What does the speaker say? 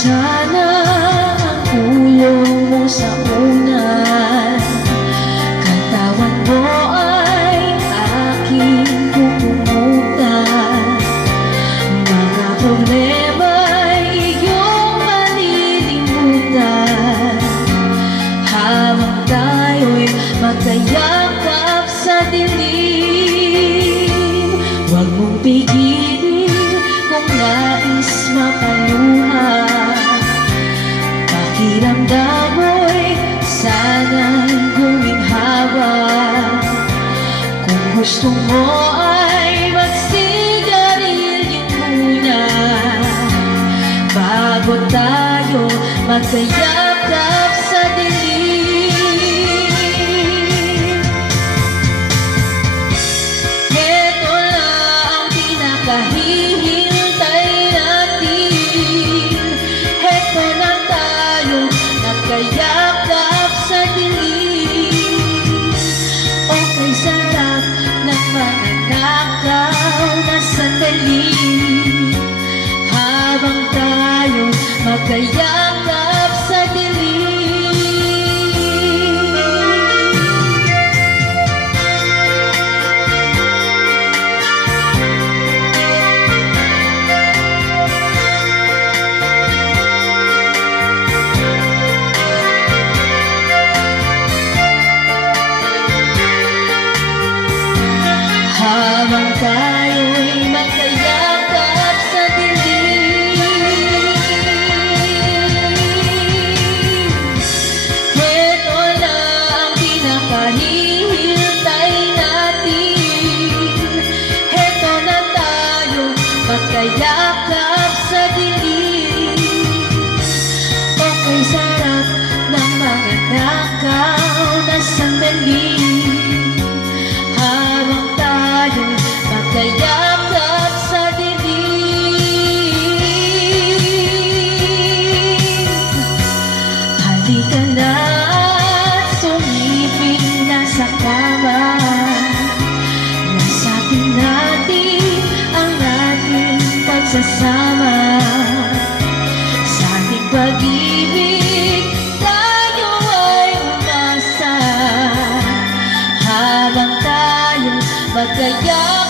sana ang ulo mo sa unan, katawan mo ay aking pupumutan. Mga problema'y iyong malilimutan habang tayo'y magkayakap sa dilim. Huwag mong pigilin kung nais mapaluha, pakiramdam mo'y sana'y guminhawa. Kung gusto mo ay magsigarilyo muna bago tayo magkayakap sa dilim. Ito na ang pinakahihintay natin, ito na tayo nagkayakap sa dilim. Okay, sarap ng mga nakaw na sandali habang tayo magkayakap sa dilim. Habang tayo'y magkayakap sa dilim, ito na ang pinakahihintay natin, ito na tayo magkayakap sa dilim. Okay, sarap ng mga nakaw na sandali habang tayo magkayakap sa dilim. Halika na at sumiping na sa kama, nasapin natin ang ating pagsasama. Sa ating pag-ibig tayo ay umasa habang tayo magkayakap